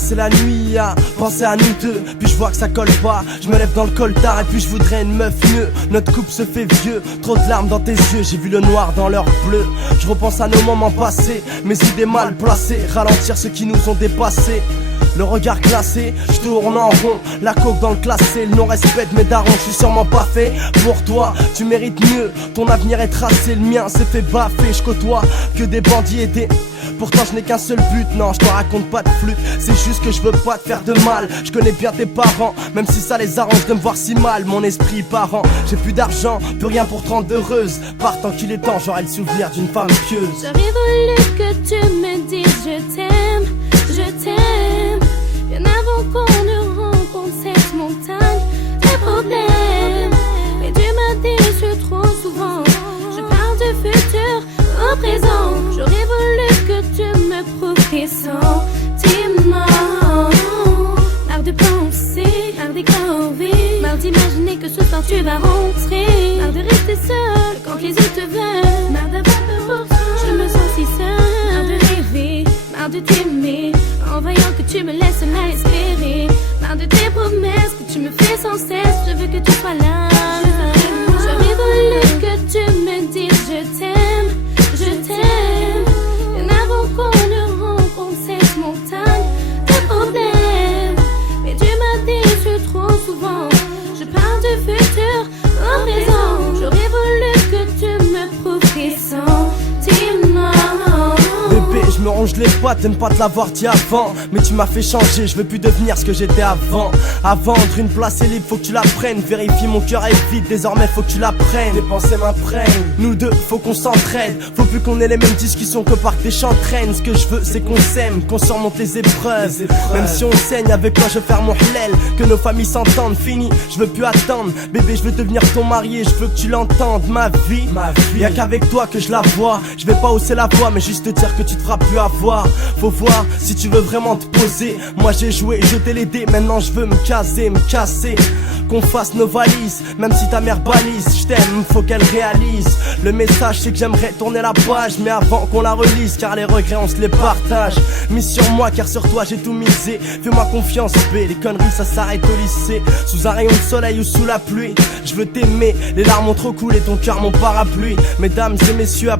passer la nuit à penser à nous deux. Puis je vois que ça colle pas, je me lève dans le coltard. Et puis je voudrais une meuf mieux, notre couple se fait vieux. Trop de larmes dans tes yeux, j'ai vu le noir dans leur bleu. Je repense à nos moments passés, mes idées mal placées, ralentir ceux qui nous ont dépassés. Le regard glacé, je tourne en rond, la coke dans le classé, le non-respect de mes darons, je suis sûrement pas fait pour toi, tu mérites mieux, ton avenir est tracé, le mien s'est fait baffer, je côtoie que des bandits et des... Pourtant je n'ai qu'un seul but, non je te raconte pas de flûte. C'est juste que je veux pas te faire de mal. Je connais bien tes parents, même si ça les arrange de me voir si mal. Mon esprit parent, j'ai plus d'argent, plus rien pour te rendre heureuse. Partant qu'il est temps, j'aurai le souvenir d'une femme pieuse. J'aurais voulu que tu me dises je t'aime, je t'aime. Bien avant qu'on ne rencontre cette montagne de problèmes. Mais tu m'as déçu trop souvent. Je parle du futur au présent. J'aurais voulu que tu me prouves tes sentiments. Marre de penser, marre des corvées, marre d'imaginer que ce soir tu vas rentrer. Marre de rester seule quand les autres te veulent. Marre d'avoir peur pour toi, je me sens si seule. Marre de rêver, marre de t'aimer, en voyant que tu me laisses là espérer. Marre de tes promesses que tu me fais sans cesse. Je veux que tu sois là. J'aurais voulu que tu me dises je t'aime, je t'aime. Bien avant qu'on ne rencontre cette montagne de problèmes. Mais tu m'as déçu trop souvent. Je parle du futur au présent. J'aurais voulu que tu me prouves tes sentiments. Bébé, je me ronge les pattes, t'aimes pas te l'avoir dit avant. Mais tu m'as fait changer, je veux plus devenir ce que j'étais avant. À vendre, une place est libre, faut que tu la prennes. Vérifie, mon cœur est vide, désormais faut que tu la prennes. Tes pensées m'imprègnent, nous deux, faut qu'on s'entraide. Faut plus qu'on ait les mêmes discussions que par tes chantraines. Ce que je veux, c'est qu'on s'aime, qu'on surmonte les épreuves. Même si on saigne, avec toi je vais faire mon hlel. Que nos familles s'entendent, fini, je veux plus attendre. Bébé, je veux devenir ton mari, je veux que tu l'entendes. Ma vie, y'a qu'avec toi que je la vois. Je vais pas hausser la voix, mais juste te dire que tu te feras plus avoir. Faut voir si tu veux vraiment te poser. Moi j'ai joué, jeté les dés, maintenant je veux me caser, me casser. Qu'on fasse nos valises, même si ta mère balise. Je t'aime, faut qu'elle réalise. Le message c'est que j'aimerais tourner la page, mais avant qu'on la relise, car les regrets on se les partage. Mise sur moi car sur toi j'ai tout misé. Fais-moi confiance B, les conneries ça s'arrête au lycée. Sous un rayon de soleil ou sous la pluie, je veux t'aimer. Les larmes ont trop coulé, ton cœur mon parapluie. Mesdames et messieurs,